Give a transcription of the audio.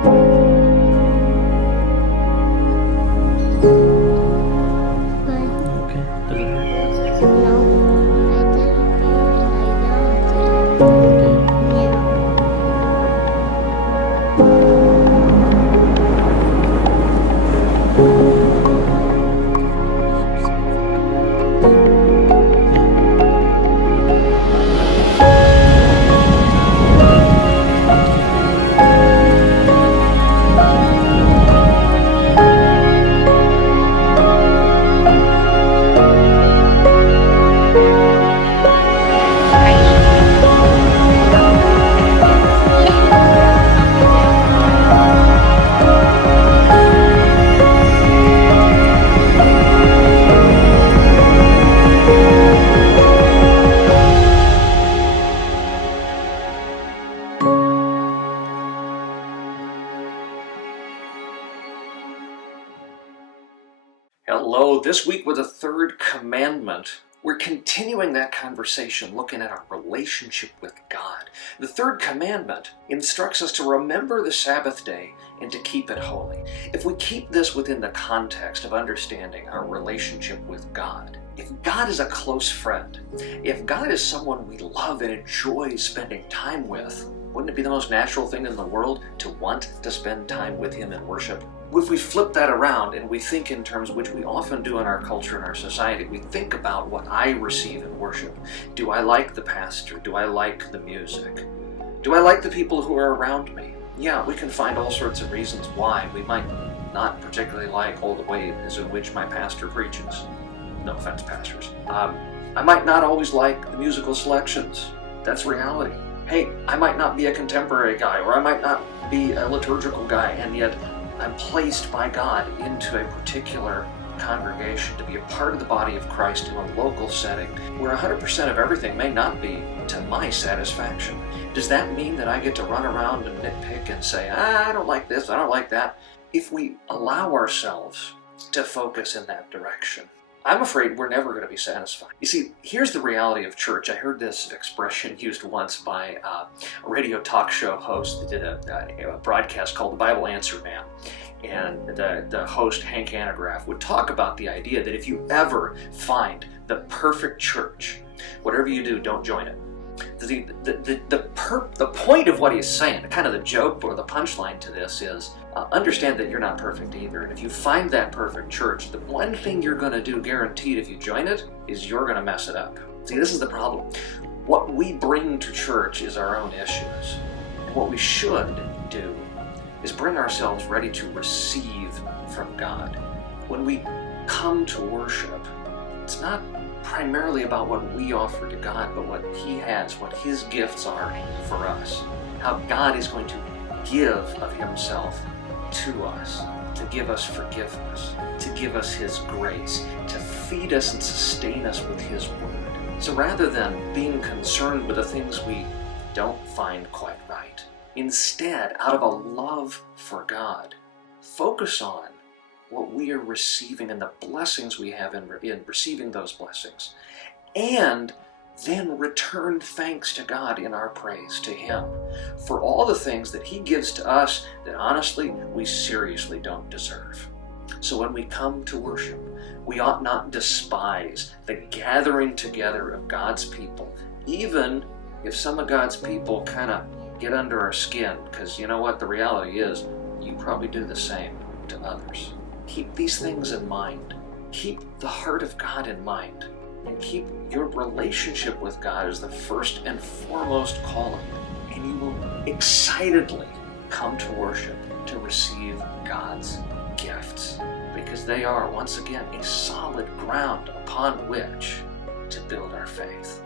Okay, does it hurt? No, I didn't feel it like that. Okay. Yeah. Hello, this week with the third commandment. We're continuing that conversation looking at our relationship with God. The third commandment instructs us to remember the Sabbath day and to keep it holy. If we keep this within the context of understanding our relationship with God, if God is a close friend, if God is someone we love and enjoy spending time with, wouldn't it be the most natural thing in the world to want to spend time with Him in worship? If we flip that around and we think in terms which we often do in our culture and our society, we think about what I receive in worship. Do I like the pastor? Do I like the music? Do I like the people who are around me? Yeah, we can find all sorts of reasons why we might not particularly like all the ways in which my pastor preaches. No offense, pastors. I might not always like the musical selections. That's reality. Hey, I might not be a contemporary guy, or I might not be a liturgical guy, and yet I'm placed by God into a particular congregation to be a part of the body of Christ in a local setting where 100% of everything may not be to my satisfaction. Does that mean that I get to run around and nitpick and say, I don't like this, I don't like that? If we allow ourselves to focus in that direction, I'm afraid we're never going to be satisfied. You see, here's the reality of church. I heard this expression used once by a radio talk show host that did a broadcast called The Bible Answer Man. And the host, Hank Hanegraaff, would talk about the idea that if you ever find the perfect church, whatever you do, don't join it. The point of what he's saying, kind of the joke or the punchline to this is, understand that you're not perfect either. And if you find that perfect church, the one thing you're going to do guaranteed if you join it is you're going to mess it up. See, this is the problem. What we bring to church is our own issues. And what we should do is bring ourselves ready to receive from God. When we come to worship, it's not primarily about what we offer to God, but what He has, what His gifts are for us. How God is going to give of Himself to us, to give us forgiveness, to give us His grace, to feed us and sustain us with His Word. So rather than being concerned with the things we don't find quite right, instead, out of a love for God, focus on what we are receiving and the blessings we have in receiving those blessings. And then return thanks to God in our praise to Him for all the things that He gives to us that honestly we seriously don't deserve. So when we come to worship, we ought not despise the gathering together of God's people, even if some of God's people kind of get under our skin, because you know what, the reality is, you probably do the same to others. Keep these things in mind. Keep the heart of God in mind. And keep your relationship with God as the first and foremost calling. And you will excitedly come to worship to receive God's gifts. Because they are, once again, a solid ground upon which to build our faith.